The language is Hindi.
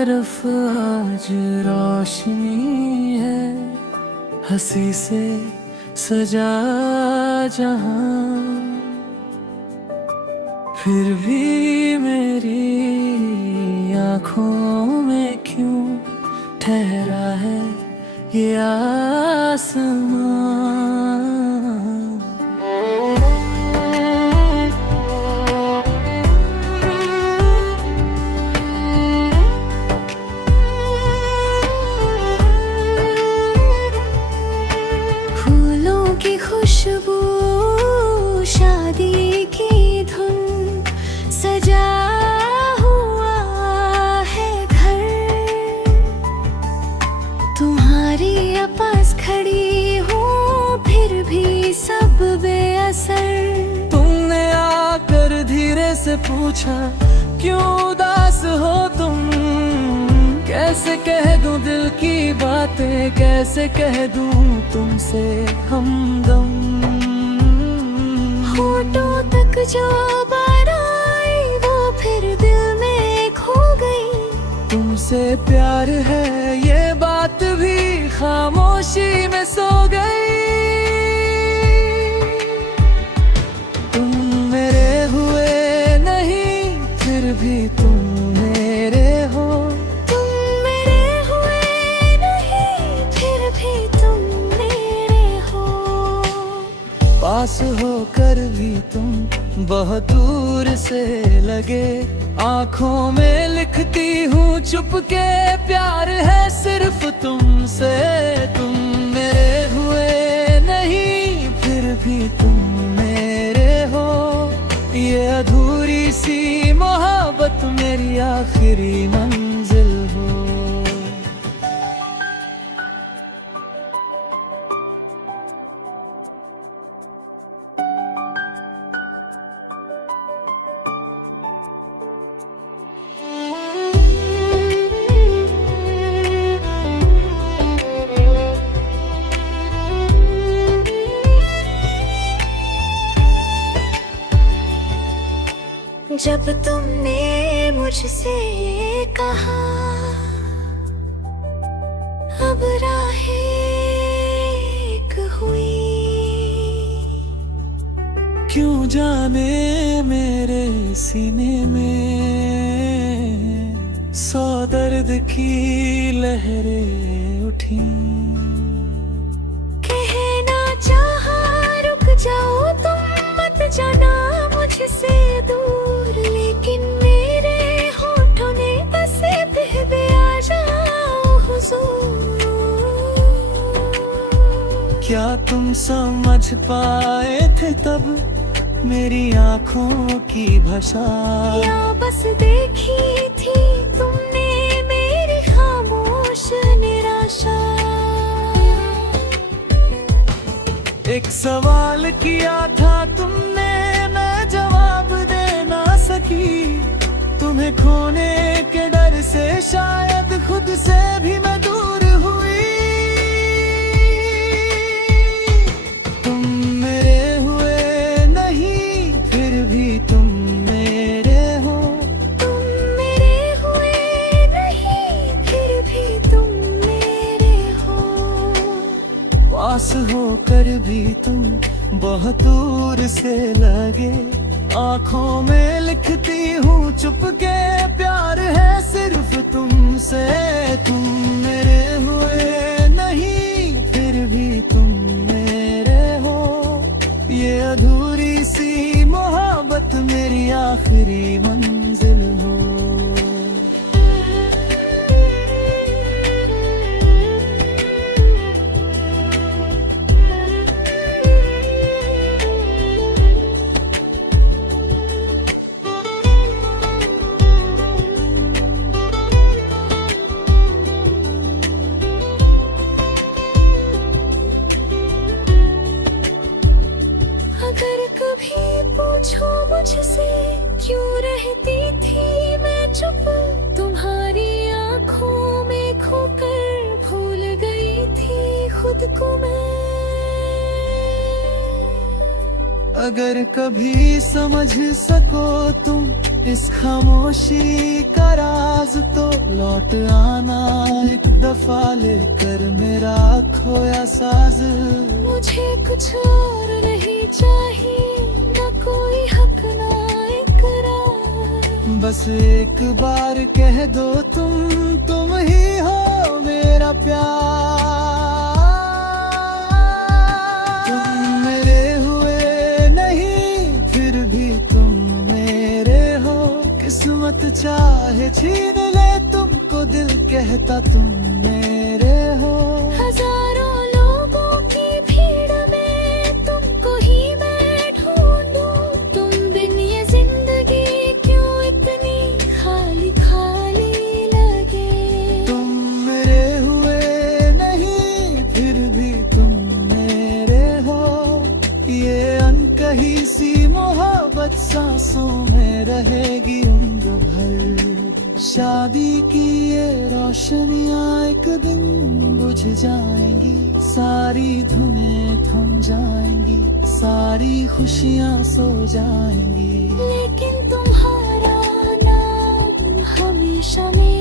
तरफ आज रोशनी है, हंसी से सजा जहां, फिर भी मेरी आँखों में क्यों ठहरा है ये आसमां। फूलों की खुशबू, शादी की धुन, सजा हुआ है घर। तुम्हारी पास खड़ी हूँ फिर भी सब बेअसर। तुमने आकर धीरे से पूछा क्यों उदास हो तुम, कैसे कह दूं दिल की बातें, कैसे कह दूं तुमसे हमदम। होठों तक जो बात आई वो फिर दिल में खो गई। तुमसे प्यार है ये बात भी खामोशी में सो गई। तुम मेरे हुए नहीं फिर भी तुम मेरे हो। तुम मेरे हुए नहीं फिर भी तुम मेरे हो। पास होकर भी तुम बहुत दूर से लगे, आँखों में लिखती हूँ चुपके प्यार है सिर्फ तुमसे। तुम मेरे हुए नहीं फिर भी तुम मेरे हो। ये अधूरी सी मोहब्बत मेरी आखिरी मंजिल हो। जब तुमने मुझसे कहा अब राहें एक हुई, क्यों जाने मेरे सीने में सौ दर्द की लहरें उठी। कहना चाहा रुक जाओ तुम मत जाना मुझसे दूर, लेकिन मेरे होठों ने बसे बहबे आ जाओ हुजूर। क्या तुम समझ पाए थे तब मेरी आँखों की भाषा, या बस देखी थी तुमने मेरी खामोश निराशा। एक सवाल किया था तुमने मैं जवाब दे ना सकी, तुम्हें खोने के डर से शायद खुद से भी मैं दूर हुई। तुम मेरे हुए नहीं फिर भी तुम मेरे हो। तुम मेरे हुए नहीं फिर भी तुम मेरे हो। पास होकर भी तुम बहुत दूर से लगे, आँखों में लिखती हूँ चुपके प्यार है सिर्फ तुमसे। तुम मेरे हुए नहीं फिर भी तुम मेरे हो। ये अधूरी सी मोहब्बत मेरी आखिरी मंजिल हो। अगर कभी पूछो मुझसे क्यों रहती थी मैं चुप, तुम्हारी आंखों में खोकर भूल गई थी खुद को मैं। अगर कभी समझ सको तुम इस खामोशी का राज तो लौट आना एक दफा लेकर मेरा खोया साज। मुझे कुछ और नहीं चाहिए, न कोई हक ना इकरार। बस एक बार कह दो तुम ही हो मेरा प्यार। तुम मेरे हुए नहीं फिर भी तुम मेरे हो। किस्मत चाहे छीन ले तुमको, दिल कहता तुम मेरे हो। हजारों लोगों की भीड़ में तुमको ही मैं ढूंढूं। तुम बिन ये जिंदगी क्यों इतनी खाली खाली लगे। तुम मेरे हुए नहीं फिर भी तुम मेरे हो। ये अनकही सी मोहब्बत सांसों में रहेगी उम्र भर। शादी की ये रोशनियां एक दिन बुझ जाएंगी। सारी धुनें थम जाएंगी, सारी खुशियां सो जाएंगी। लेकिन तुम्हारा नाम हमेशा मेरे